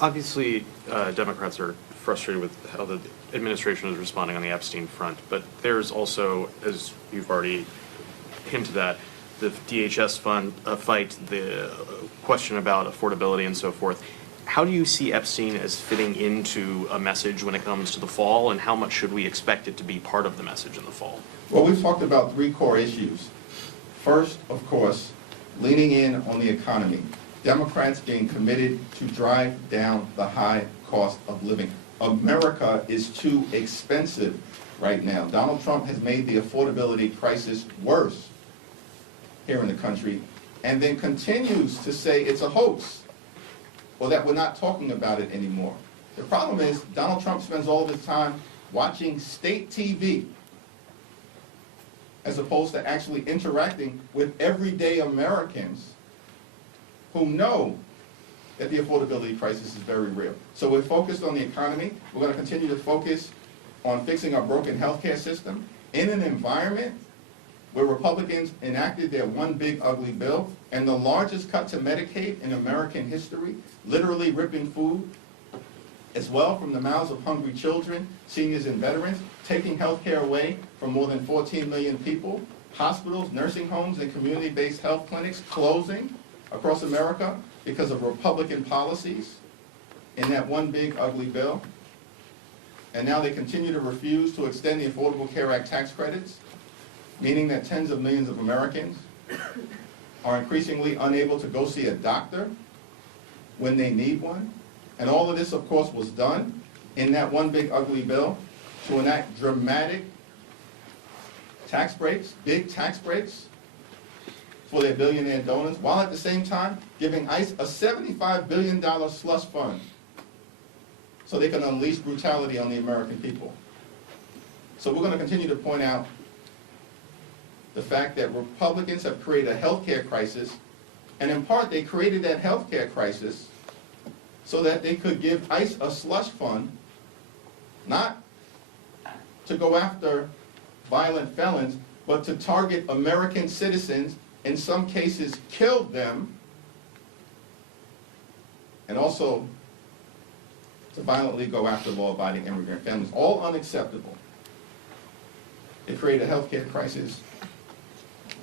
Obviously, Democrats are frustrated with how the administration is responding on the Epstein front, but there's also, as you've already hinted at, the DHS fight, the question about affordability and so forth. How do you see Epstein as fitting into a message when it comes to the fall, and how much should we expect it to be part of the message in the fall? Well, we've talked about three core issues. First, of course, leaning in on the economy. Democrats being committed to drive down the high cost of living. America is too expensive right now. Donald Trump has made the affordability crisis worse here in the country, and then continues to say it's a hoax, or that we're not talking about it anymore. The problem is Donald Trump spends all of his time watching state TV as opposed to actually interacting with everyday Americans who know that the affordability crisis is very real. So we're focused on the economy. We're going to continue to focus on fixing our broken healthcare system in an environment where Republicans enacted their one big ugly bill and the largest cut to Medicaid in American history, literally ripping food as well from the mouths of hungry children, seniors, and veterans, taking health care away from more than 14 million people, hospitals, nursing homes, and community-based health clinics closing across America because of Republican policies in that one big ugly bill. And now they continue to refuse to extend the Affordable Care Act tax credits, meaning that tens of millions of Americans are increasingly unable to go see a doctor when they need one. And all of this, of course, was done in that one big ugly bill to enact dramatic tax breaks, big tax breaks for their billionaire donors, while at the same time giving ICE a $75 billion slush fund so they can unleash brutality on the American people. So we're going to continue to point out the fact that Republicans have created a health care crisis, and in part they created that health care crisis so that they could give ICE a slush fund, not to go after violent felons, but to target American citizens, in some cases kill them, and also to violently go after law-abiding immigrant families. All unacceptable. They create a health care crisis.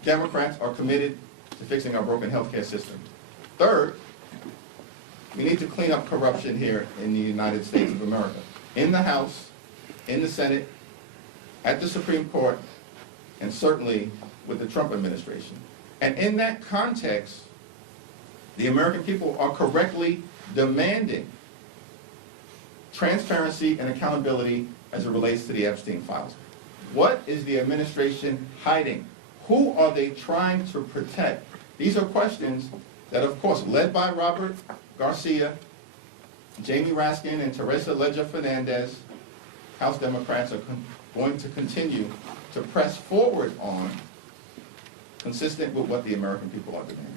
Democrats are committed to fixing our broken health care system. Third, we need to clean up corruption here in the United States of America. In the House, in the Senate, at the Supreme Court, and certainly with the Trump administration. And in that context, the American people are correctly demanding transparency and accountability as it relates to the Epstein files. What is the administration hiding? Who are they trying to protect? These are questions that, of course, led by Robert Garcia, Jamie Raskin, and Teresa Leger Fernandez, House Democrats are going to continue to press forward on, consistent with what the American people are demanding.